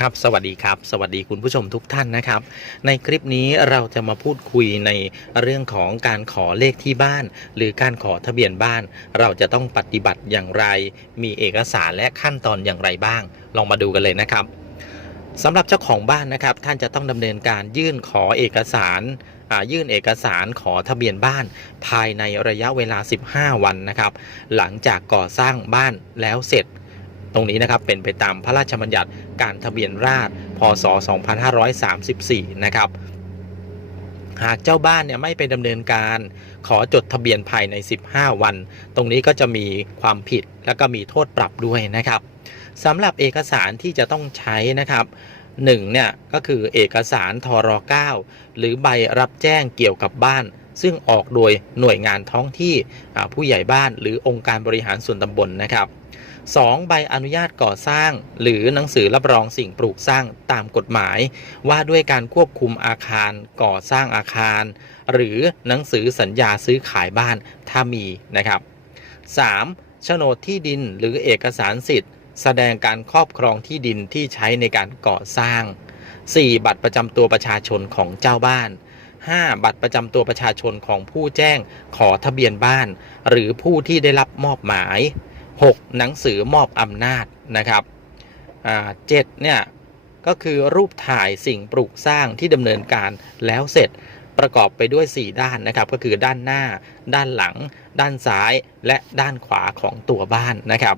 ครับสวัสดีครับ สวัสดีคุณผู้ชมทุกท่านนะครับ ในคลิปนี้เราจะมาพูดคุยในเรื่องของการขอเลขที่บ้าน หรือการขอทะเบียนบ้าน เราจะต้องปฏิบัติอย่างไร มีเอกสารและขั้นตอนอย่างไรบ้าง ลองมาดูกันเลยนะครับสำหรับเจ้าของบ้านนะครับ ท่านจะต้องดำเนินการยื่นขอเอกสารยื่นเอกสารขอทะเบียนบ้าน ภายในระยะเวลา 15 วันนะครับ หลังจากก่อสร้างบ้านแล้วเสร็จ ตรงนี้นะครับเป็นไปตามพระราชบัญญัติการทะเบียนราษฎรพศ 2534 นะครับหากเจ้าบ้านเนี่ยไม่ไปดำเนินการขอจดทะเบียนภายใน 15 วัน ตรงนี้ก็จะมีความผิดแล้วก็มีโทษปรับด้วยนะครับสำหรับเอกสารที่จะต้องใช้นะครับหนึ่งเนี่ยก็คือเอกสารทร9หรือใบรับแจ้งเกี่ยวกับบ้าน ซึ่งออกโดยหน่วยงานท้องที่ผู้ใหญ่บ้านหรือองค์การบริหารส่วนตำบลนะครับ 2. ใบอนุญาตก่อสร้าง หรือหนังสือรับรองสิ่งปลูกสร้างตามกฎหมาย ว่าด้วยการควบคุมอาคารก่อสร้างอาคาร หรือหนังสือสัญญาซื้อขายบ้านถ้ามีนะครับ 3. โฉนดที่ดินหรือเอกสารสิทธิ์ แสดงการครอบครองที่ดินที่ใช้ในการก่อสร้าง 4. บัตรประจำตัวประชาชนของเจ้าบ้าน 5. บัตรประจำตัวประชาชนของผู้แจ้งขอทะเบียนบ้าน หรือผู้ที่ได้รับมอบหมาย 6. หนังสือมอบอำนาจนะครับเจ็ดเนี่ยก็คือรูปถ่ายสิ่งปลูกสร้างที่ดำเนินการแล้วเสร็จประกอบไปด้วย 4 ด้านนะครับ ก็คือด้านหน้า ด้านหลัง ด้านซ้าย และด้านขวาของตัวบ้านนะครับ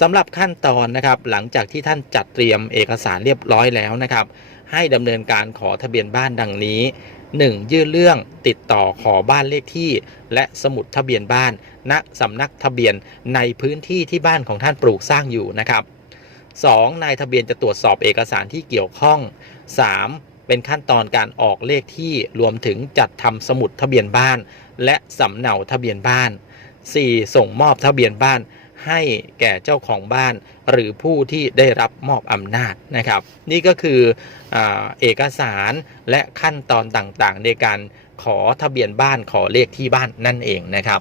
สำหรับขั้นตอนนะครับ หลังจากที่ท่านจัดเตรียมเอกสารเรียบร้อยแล้วนะครับ ให้ดำเนินการขอทะเบียนบ้านดังนี้ 1. ยื่นเรื่องติดต่อขอบ้านเลขที่ และสมุดทะเบียนบ้านณสำนักทะเบียนในพื้นที่ที่บ้านของท่านปลูกสร้างอยู่นะครับ 2. นายทะเบียนจะตรวจสอบเอกสารที่เกี่ยวข้อง 3. เป็นขั้นตอนการออกเลขที่รวมถึงจัดทำสมุดทะเบียนบ้าน และสำเนาทะเบียนบ้าน 4. ส่งมอบทะเบียนบ้าน ให้แก่เจ้าของบ้านหรือผู้ที่ได้รับมอบอำนาจนะครับ นี่ก็คืออเอกสารและขั้นตอนต่างๆ ในการขอทะเบียนบ้านขอเลขที่บ้านนั่นเองนะครับ